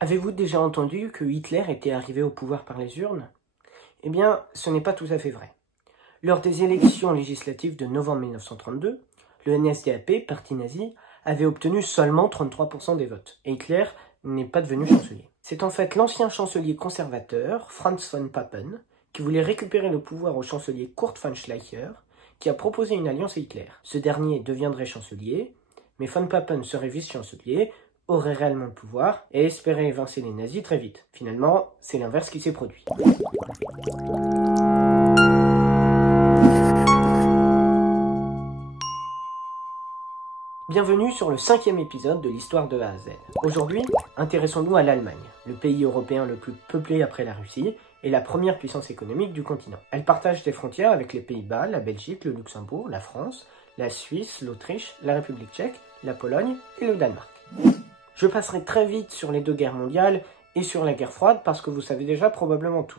Avez-vous déjà entendu que Hitler était arrivé au pouvoir par les urnes? Eh bien, ce n'est pas tout à fait vrai. Lors des élections législatives de novembre 1932, le NSDAP, parti nazi, avait obtenu seulement 33% des votes, et Hitler n'est pas devenu chancelier. C'est en fait l'ancien chancelier conservateur, Franz von Papen, qui voulait récupérer le pouvoir au chancelier Kurt von Schleicher, qui a proposé une alliance à Hitler. Ce dernier deviendrait chancelier, mais von Papen serait vice-chancelier, aurait réellement le pouvoir et espérait évincer les nazis très vite. Finalement, c'est l'inverse qui s'est produit. Bienvenue sur le 5e épisode de l'histoire de A à Z. Aujourd'hui, intéressons-nous à l'Allemagne, le pays européen le plus peuplé après la Russie et la première puissance économique du continent. Elle partage des frontières avec les Pays-Bas, la Belgique, le Luxembourg, la France, la Suisse, l'Autriche, la République tchèque, la Pologne et le Danemark. Je passerai très vite sur les deux guerres mondiales et sur la guerre froide parce que vous savez déjà probablement tout.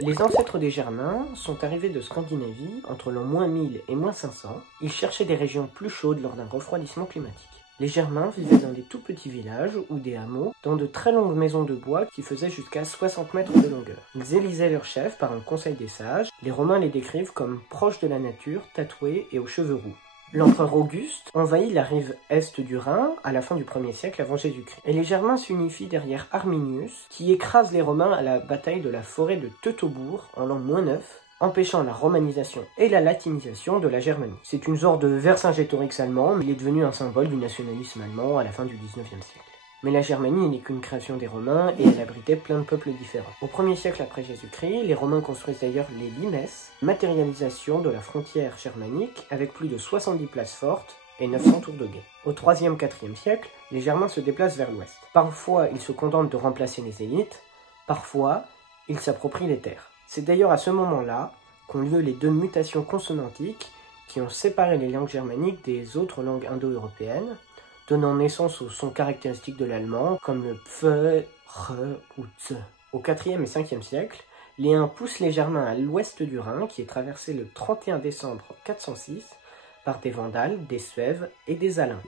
Les ancêtres des Germains sont arrivés de Scandinavie entre l'an -1000 et -500. Ils cherchaient des régions plus chaudes lors d'un refroidissement climatique. Les Germains vivaient dans des tout petits villages ou des hameaux, dans de très longues maisons de bois qui faisaient jusqu'à 60 mètres de longueur. Ils élisaient leur chef par un conseil des sages. Les Romains les décrivent comme proches de la nature, tatoués et aux cheveux roux. L'empereur Auguste envahit la rive est du Rhin à la fin du 1er siècle avant Jésus-Christ. Et les Germains s'unifient derrière Arminius, qui écrase les Romains à la bataille de la forêt de Teutobourg en l'an -9, empêchant la romanisation et la latinisation de la Germanie. C'est une sorte de Vercingétorix allemand, mais il est devenu un symbole du nationalisme allemand à la fin du 19e siècle. Mais la Germanie n'est qu'une création des Romains et elle abritait plein de peuples différents. Au 1er siècle après Jésus-Christ, les Romains construisent d'ailleurs les limes, matérialisation de la frontière germanique avec plus de 70 places fortes et 900 tours de guet. Au 3e, 4e siècle, les Germains se déplacent vers l'ouest. Parfois, ils se contentent de remplacer les élites, parfois, ils s'approprient les terres. C'est d'ailleurs à ce moment-là qu'ont lieu les deux mutations consonantiques qui ont séparé les langues germaniques des autres langues indo-européennes, donnant naissance aux sons caractéristiques de l'allemand, comme le pfe, re ou tse. Au 4e et 5e siècle, les Huns poussent les Germains à l'ouest du Rhin, qui est traversé le 31 décembre 406 par des Vandales, des Suèves et des Alains.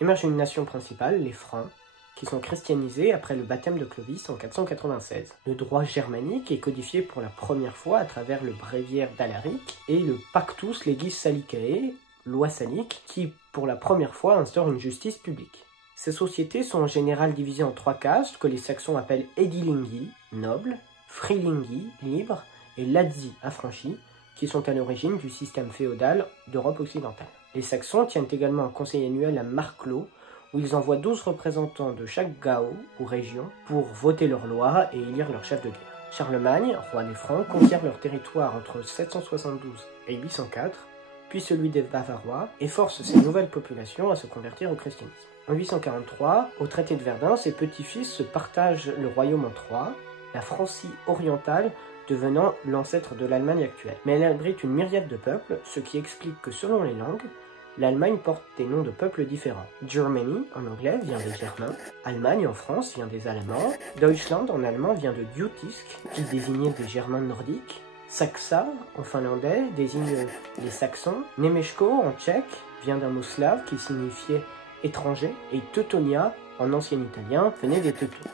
Émerge une nation principale, les Francs, qui sont christianisés après le baptême de Clovis en 496. Le droit germanique est codifié pour la première fois à travers le bréviaire d'Alaric et le Pactus Legis Salicae, loi salique, qui, pour la première fois, instaure une justice publique. Ces sociétés sont en général divisées en 3 castes que les Saxons appellent Edilingi, nobles, Freelingi, libres, et Lazzi, affranchis, qui sont à l'origine du système féodal d'Europe occidentale. Les Saxons tiennent également un conseil annuel à Marklo, où ils envoient 12 représentants de chaque Gau, ou région, pour voter leurs lois et élire leur chef de guerre. Charlemagne, roi des Francs, conserve leur territoire entre 772 et 804, puis celui des Bavarois, et force ces nouvelles populations à se convertir au christianisme. En 843, au traité de Verdun, ses petits-fils se partagent le royaume en 3, la Francie orientale devenant l'ancêtre de l'Allemagne actuelle. Mais elle abrite une myriade de peuples, ce qui explique que selon les langues, l'Allemagne porte des noms de peuples différents. Germany, en anglais, vient des Germains. Allemagne, en France, vient des Allemands. Deutschland, en allemand, vient de Dutisk, qui désignait des Germains nordiques. Saksa, en finlandais, désigne les Saxons. Nemeško, en tchèque, vient d'un mot slave qui signifiait étranger. Et Teutonia, en ancien italien, venait des Teutons.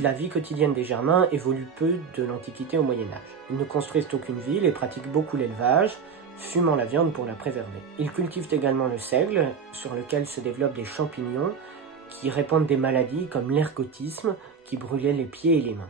La vie quotidienne des Germains évolue peu de l'Antiquité au Moyen-Âge. Ils ne construisent aucune ville et pratiquent beaucoup l'élevage, fumant la viande pour la préserver. Ils cultivent également le seigle, sur lequel se développent des champignons qui répandent des maladies comme l'ergotisme, qui brûlait les pieds et les mains.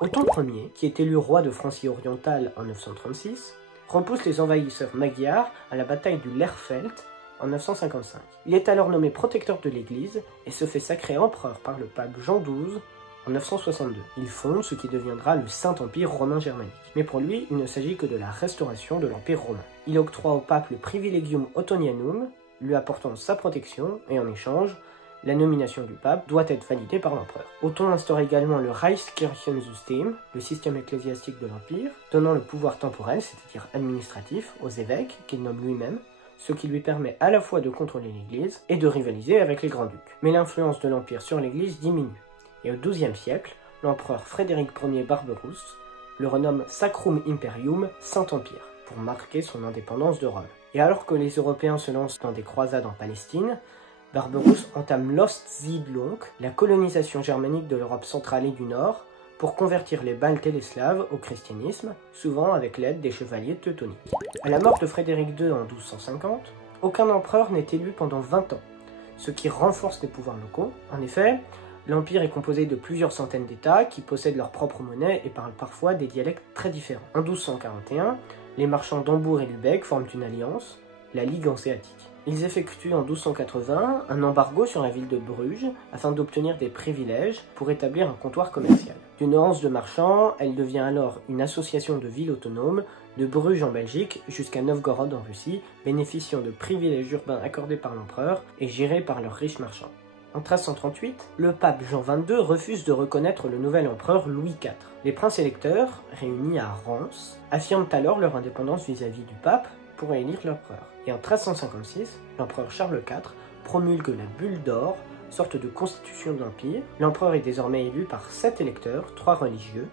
Othon Ier, qui est élu roi de Francie orientale en 936, repousse les envahisseurs magyars à la bataille du Lerfeld en 955. Il est alors nommé protecteur de l'Église et se fait sacrer empereur par le pape Jean XII en 962. Il fonde ce qui deviendra le Saint-Empire romain germanique. Mais pour lui, il ne s'agit que de la restauration de l'Empire romain. Il octroie au pape le privilegium Ottonianum, lui apportant sa protection, et en échange, la nomination du pape doit être validée par l'empereur. Othon instaure également le Reichskirchensystem, le système ecclésiastique de l'Empire, donnant le pouvoir temporel, c'est-à-dire administratif, aux évêques, qu'il nomme lui-même, ce qui lui permet à la fois de contrôler l'Église et de rivaliser avec les grands-ducs. Mais l'influence de l'Empire sur l'Église diminue. Et au XIIe siècle, l'empereur Frédéric Ier Barberousse le renomme Sacrum Imperium, Saint-Empire, pour marquer son indépendance de Rome. Et alors que les Européens se lancent dans des croisades en Palestine, Barberousse entame l'Ostsiedlung, la colonisation germanique de l'Europe centrale et du Nord, pour convertir les Baltes et les Slaves au christianisme, souvent avec l'aide des chevaliers teutoniques. À la mort de Frédéric II en 1250, aucun empereur n'est élu pendant 20 ans, ce qui renforce les pouvoirs locaux. En effet, l'Empire est composé de plusieurs centaines d'États qui possèdent leur propre monnaie et parlent parfois des dialectes très différents. En 1241, les marchands d'Hambourg et Lübeck forment une alliance, la Ligue hanséatique. Ils effectuent en 1280 un embargo sur la ville de Bruges afin d'obtenir des privilèges pour établir un comptoir commercial. D'une anse de marchands, elle devient alors une association de villes autonomes, de Bruges en Belgique jusqu'à Novgorod en Russie, bénéficiant de privilèges urbains accordés par l'empereur et gérés par leurs riches marchands. En 1338, le pape Jean XXII refuse de reconnaître le nouvel empereur Louis IV. Les princes électeurs, réunis à Reims, affirment alors leur indépendance vis-à-vis du pape pour élire l'empereur. Et en 1356, l'empereur Charles IV promulgue la Bulle d'Or, sorte de constitution de l'Empire. L'empereur est désormais élu par 7 électeurs, 3 religieux,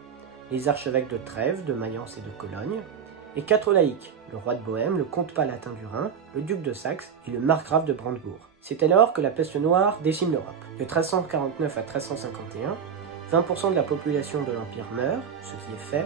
les archevêques de Trèves, de Mayence et de Cologne, et 4 laïcs, le roi de Bohême, le comte palatin du Rhin, le duc de Saxe et le margrave de Brandebourg. C'est alors que la peste noire décime l'Europe. De 1349 à 1351, 20% de la population de l'Empire meurt, ce qui est fait,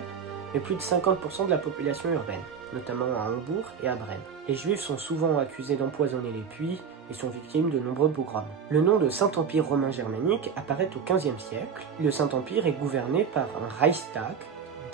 mais plus de 50% de la population urbaine, notamment à Hambourg et à Brême. Les Juifs sont souvent accusés d'empoisonner les puits et sont victimes de nombreux pogroms. Le nom de Saint-Empire romain germanique apparaît au XVe siècle. Le Saint-Empire est gouverné par un Reichstag,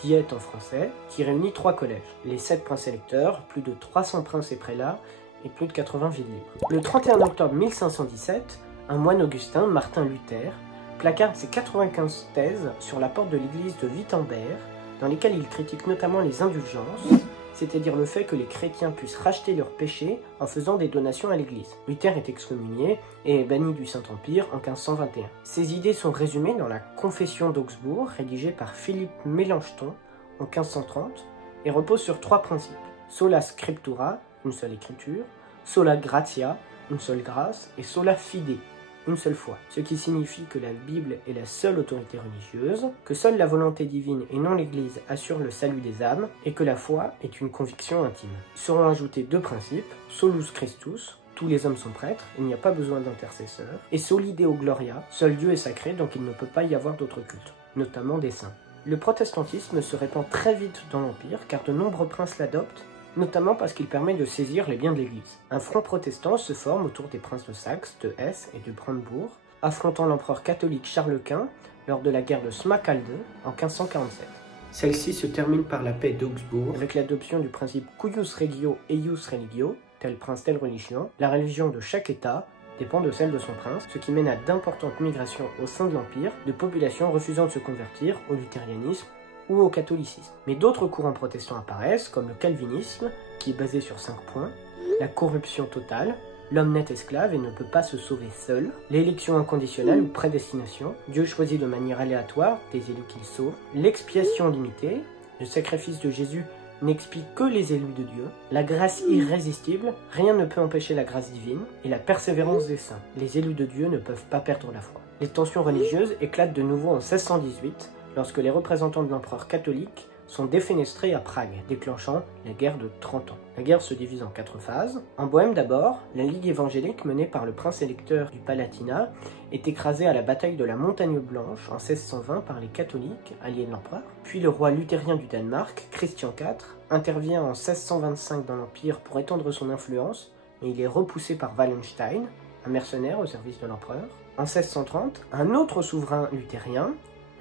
diète en français, qui réunit 3 collèges. Les 7 princes électeurs, plus de 300 princes et prélats, et plus de 80 villes libres. Le 31 octobre 1517, un moine augustin, Martin Luther, placarde ses 95 thèses sur la porte de l'église de Wittenberg, dans lesquelles il critique notamment les indulgences, c'est-à-dire le fait que les chrétiens puissent racheter leurs péchés en faisant des donations à l'église. Luther est excommunié et est banni du Saint-Empire en 1521. Ses idées sont résumées dans la Confession d'Augsbourg, rédigée par Philippe Mélanchthon en 1530, et repose sur 3 principes. Sola scriptura, une seule écriture, sola gratia, une seule grâce, et sola fide, une seule foi. Ce qui signifie que la Bible est la seule autorité religieuse, que seule la volonté divine et non l'Église assure le salut des âmes, et que la foi est une conviction intime. Seront ajoutés 2 principes, solus Christus, tous les hommes sont prêtres, il n'y a pas besoin d'intercesseurs, et soli Deo Gloria, seul Dieu est sacré, donc il ne peut pas y avoir d'autres cultes, notamment des saints. Le protestantisme se répand très vite dans l'Empire, car de nombreux princes l'adoptent, notamment parce qu'il permet de saisir les biens de l'Église. Un front protestant se forme autour des princes de Saxe, de Hesse et de Brandebourg, affrontant l'empereur catholique Charles Quint lors de la guerre de Smakalde en 1547. Celle-ci se termine par la paix d'Augsbourg, avec l'adoption du principe cuius regio eius religio, tel prince, telle religion. La religion de chaque État dépend de celle de son prince, ce qui mène à d'importantes migrations au sein de l'Empire, de populations refusant de se convertir au luthérianisme ou au catholicisme. Mais d'autres courants protestants apparaissent, comme le calvinisme, qui est basé sur 5 points, la corruption totale, l'homme n'est esclave et ne peut pas se sauver seul, l'élection inconditionnelle ou prédestination, Dieu choisit de manière aléatoire des élus qu'il sauve, l'expiation limitée, le sacrifice de Jésus n'expie que les élus de Dieu, la grâce irrésistible, rien ne peut empêcher la grâce divine, et la persévérance des saints. Les élus de Dieu ne peuvent pas perdre la foi. Les tensions religieuses éclatent de nouveau en 1618, lorsque les représentants de l'empereur catholique sont défenestrés à Prague, déclenchant la guerre de 30 ans. La guerre se divise en 4 phases. En Bohême d'abord, la Ligue évangélique menée par le prince électeur du Palatinat est écrasée à la bataille de la Montagne Blanche en 1620 par les catholiques, alliés de l'empereur. Puis le roi luthérien du Danemark, Christian IV, intervient en 1625 dans l'Empire pour étendre son influence, mais il est repoussé par Wallenstein, un mercenaire au service de l'empereur. En 1630, un autre souverain luthérien,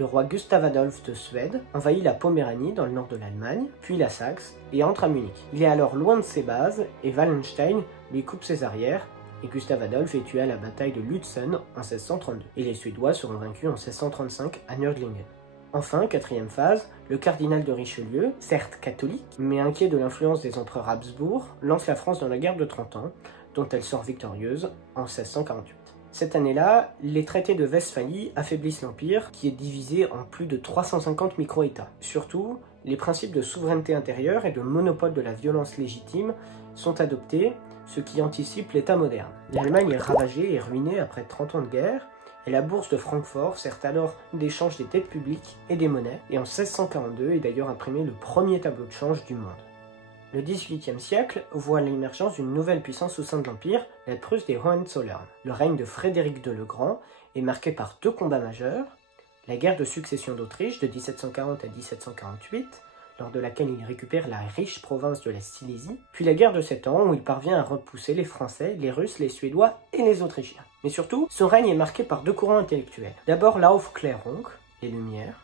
le roi Gustave Adolphe de Suède, envahit la Poméranie dans le nord de l'Allemagne, puis la Saxe, et entre à Munich. Il est alors loin de ses bases, et Wallenstein lui coupe ses arrières, et Gustave Adolphe est tué à la bataille de Lutzen en 1632. Et les Suédois seront vaincus en 1635 à Nördlingen. Enfin, 4e phase, le cardinal de Richelieu, certes catholique, mais inquiet de l'influence des empereurs Habsbourg, lance la France dans la guerre de 30 ans, dont elle sort victorieuse en 1648. Cette année-là, les traités de Westphalie affaiblissent l'Empire, qui est divisé en plus de 350 micro-États. Surtout, les principes de souveraineté intérieure et de monopole de la violence légitime sont adoptés, ce qui anticipe l'État moderne. L'Allemagne est ravagée et ruinée après 30 ans de guerre, et la bourse de Francfort sert alors d'échange des dettes publiques et des monnaies, et en 1642 est d'ailleurs imprimé le premier tableau de change du monde. Le XVIIIe siècle voit l'émergence d'une nouvelle puissance au sein de l'Empire, la Prusse des Hohenzollern. Le règne de Frédéric II le Grand est marqué par deux combats majeurs, la guerre de succession d'Autriche de 1740 à 1748, lors de laquelle il récupère la riche province de la Silésie, puis la guerre de 7 ans où il parvient à repousser les Français, les Russes, les Suédois et les Autrichiens. Mais surtout, son règne est marqué par deux courants intellectuels. D'abord l'Aufklärung, les Lumières.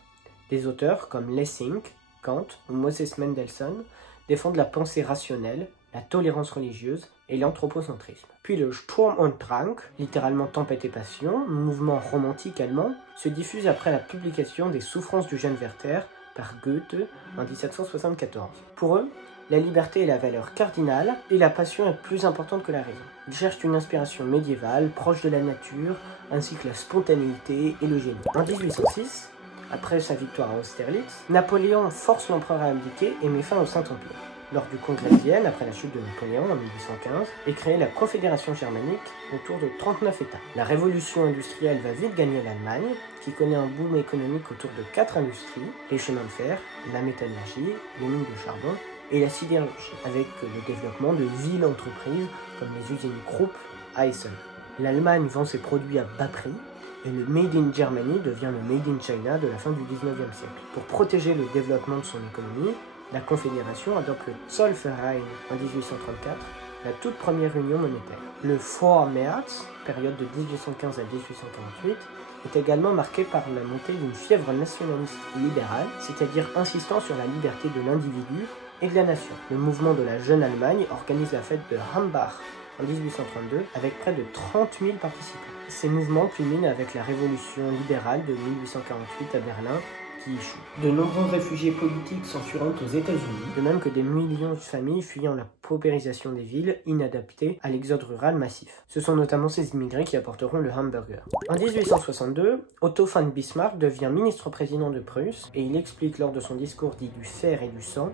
Des auteurs comme Lessing, Kant ou Moses Mendelssohn défendent la pensée rationnelle, la tolérance religieuse et l'anthropocentrisme. Puis le Sturm und Drang, littéralement tempête et passion, mouvement romantique allemand, se diffuse après la publication des Souffrances du jeune Werther par Goethe en 1774. Pour eux, la liberté est la valeur cardinale et la passion est plus importante que la raison. Ils cherchent une inspiration médiévale, proche de la nature, ainsi que la spontanéité et le génie. En 1806, après sa victoire à Austerlitz, Napoléon force l'empereur à abdiquer et met fin au Saint-Empire. Lors du congrès de Vienne, après la chute de Napoléon en 1815, est créée la Confédération germanique autour de 39 États. La révolution industrielle va vite gagner l'Allemagne, qui connaît un boom économique autour de 4 industries, les chemins de fer, la métallurgie, les mines de charbon et la sidérurgie, avec le développement de villes entreprises comme les usines Krupp à Essen. L'Allemagne vend ses produits à bas prix, et le Made in Germany devient le Made in China de la fin du 19e siècle. Pour protéger le développement de son économie, la Confédération adopte le Zollverein en 1834, la toute première union monétaire. Le Vormärz, période de 1815 à 1848, est également marqué par la montée d'une fièvre nationaliste libérale, c'est-à-dire insistant sur la liberté de l'individu et de la nation. Le mouvement de la Jeune Allemagne organise la fête de Hambach en 1832 avec près de 30 000 participants. Ces mouvements culminent avec la révolution libérale de 1848 à Berlin qui échoue. De nombreux réfugiés politiques s'enfuiront aux États-Unis, de même que des millions de familles fuyant la paupérisation des villes inadaptées à l'exode rural massif. Ce sont notamment ces immigrés qui apporteront le hamburger. En 1862, Otto von Bismarck devient ministre-président de Prusse et il explique lors de son discours dit du fer et du sang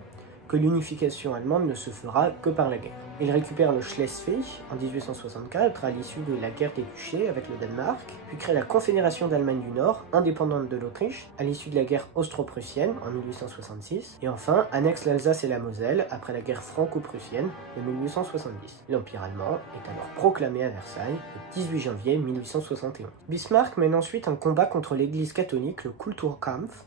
que l'unification allemande ne se fera que par la guerre. Il récupère le Schleswig en 1864 à l'issue de la guerre des duchés avec le Danemark, puis crée la Confédération d'Allemagne du Nord, indépendante de l'Autriche, à l'issue de la guerre austro-prussienne en 1866, et enfin annexe l'Alsace et la Moselle après la guerre franco-prussienne de 1870. L'Empire allemand est alors proclamé à Versailles le 18 janvier 1871. Bismarck mène ensuite un combat contre l'Église catholique, le Kulturkampf,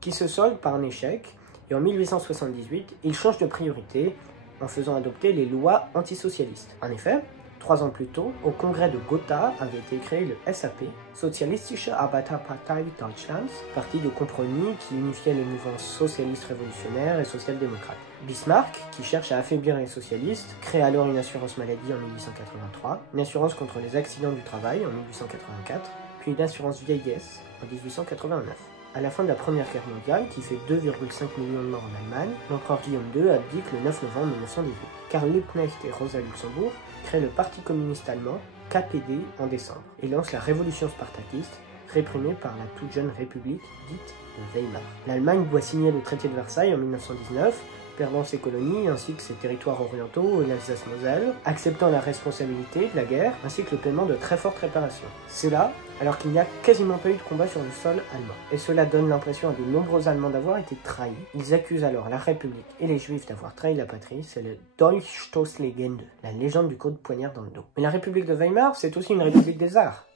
qui se solde par un échec, et en 1878, il change de priorité en faisant adopter les lois antisocialistes. En effet, 3 ans plus tôt, au congrès de Gotha avait été créé le SAP, Sozialistische Arbeiterpartei Deutschlands, parti de compromis qui unifiait les mouvements socialistes révolutionnaires et social-démocrates. Bismarck, qui cherche à affaiblir les socialistes, crée alors une assurance maladie en 1883, une assurance contre les accidents du travail en 1884, puis une assurance vieillesse en 1889. À la fin de la Première Guerre mondiale, qui fait 2,5 millions de morts en Allemagne, l'empereur Guillaume II abdique le 9 novembre 1918. Karl Liebknecht et Rosa Luxembourg créent le Parti communiste allemand, KPD, en décembre, et lancent la révolution spartakiste, réprimée par la toute jeune République dite de Weimar. L'Allemagne doit signer le traité de Versailles en 1919, perdant ses colonies ainsi que ses territoires orientaux et l'Alsace-Moselle, acceptant la responsabilité de la guerre ainsi que le paiement de très fortes réparations. C'est là, alors qu'il n'y a quasiment pas eu de combat sur le sol allemand. Et cela donne l'impression à de nombreux Allemands d'avoir été trahis. Ils accusent alors la République et les Juifs d'avoir trahi la patrie, c'est le Dolchstoßlegende, la légende du coup de poignard dans le dos. Mais la République de Weimar, c'est aussi une république des arts,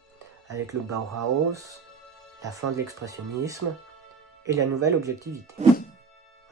avec le Bauhaus, la fin de l'expressionnisme et la nouvelle objectivité.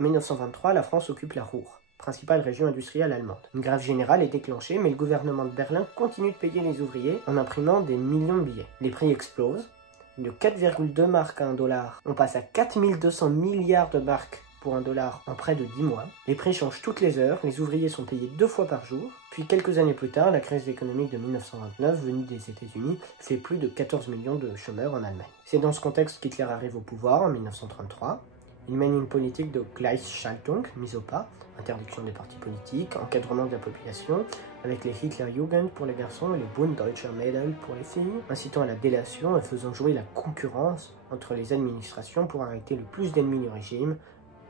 En 1923, la France occupe la Ruhr, principale région industrielle allemande. Une grève générale est déclenchée, mais le gouvernement de Berlin continue de payer les ouvriers en imprimant des millions de billets. Les prix explosent. De 4,2 marks à 1 dollar, on passe à 4200 milliards de marks pour 1 dollar en près de 10 mois. Les prix changent toutes les heures, les ouvriers sont payés 2 fois par jour. Puis quelques années plus tard, la crise économique de 1929, venue des États-Unis, fait plus de 14 millions de chômeurs en Allemagne. C'est dans ce contexte qu'Hitler arrive au pouvoir en 1933. Il mène une politique de Gleichschaltung, mise au pas, interdiction des partis politiques, encadrement de la population, avec les Hitlerjugend pour les garçons et les Bund Deutscher Mädel pour les filles, incitant à la délation et faisant jouer la concurrence entre les administrations pour arrêter le plus d'ennemis du régime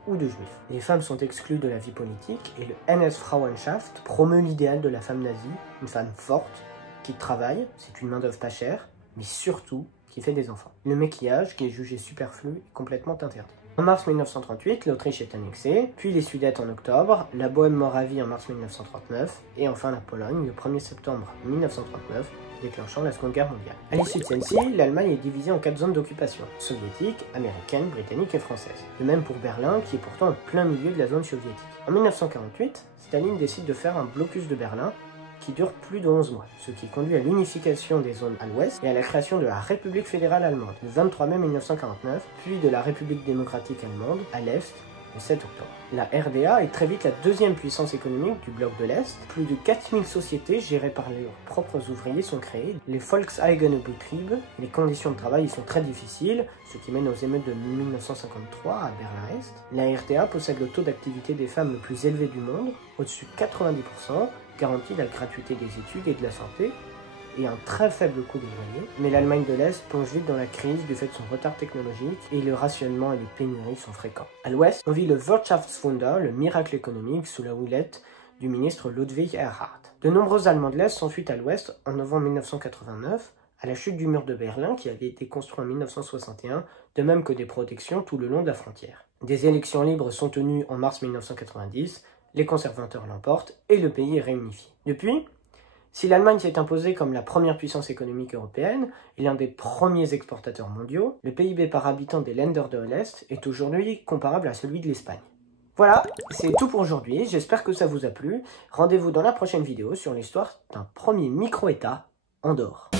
ou de juifs. Les femmes sont exclues de la vie politique et le NS-Frauenschaft promeut l'idéal de la femme nazie, une femme forte, qui travaille, c'est une main-d'œuvre pas chère, mais surtout qui fait des enfants. Le maquillage, qui est jugé superflu, est complètement interdit. En mars 1938, l'Autriche est annexée, puis les Sudètes en octobre, la Bohême-Moravie en mars 1939, et enfin la Pologne le 1er septembre 1939, déclenchant la Seconde Guerre mondiale. À l'issue de celle-ci, l'Allemagne est divisée en 4 zones d'occupation, soviétique, américaine, britannique et française. De même pour Berlin, qui est pourtant en plein milieu de la zone soviétique. En 1948, Staline décide de faire un blocus de Berlin qui dure plus de 11 mois, ce qui conduit à l'unification des zones à l'ouest et à la création de la République fédérale allemande le 23 mai 1949, puis de la République démocratique allemande à l'est le 7 octobre. La RDA est très vite la deuxième puissance économique du bloc de l'Est. Plus de 4000 sociétés gérées par leurs propres ouvriers sont créées. Les Volkseigene Betriebe, les conditions de travail y sont très difficiles, ce qui mène aux émeutes de 1953 à Berlin-Est. La RDA possède le taux d'activité des femmes le plus élevé du monde, au-dessus de 90%, garantit la gratuité des études et de la santé, et un très faible coût des loyers. Mais l'Allemagne de l'Est plonge vite dans la crise du fait de son retard technologique et le rationnement et les pénuries sont fréquents. À l'Ouest, on vit le Wirtschaftswunder, le miracle économique, sous la houlette du ministre Ludwig Erhard. De nombreux Allemands de l'Est s'enfuient à l'Ouest en novembre 1989, à la chute du mur de Berlin qui avait été construit en 1961, de même que des protections tout le long de la frontière. Des élections libres sont tenues en mars 1990, les conservateurs l'emportent et le pays est réunifié. Depuis, si l'Allemagne s'est imposée comme la première puissance économique européenne et l'un des premiers exportateurs mondiaux, le PIB par habitant des Länder de l'Est est aujourd'hui comparable à celui de l'Espagne. Voilà, c'est tout pour aujourd'hui, j'espère que ça vous a plu. Rendez-vous dans la prochaine vidéo sur l'histoire d'un premier micro-État, Andorre.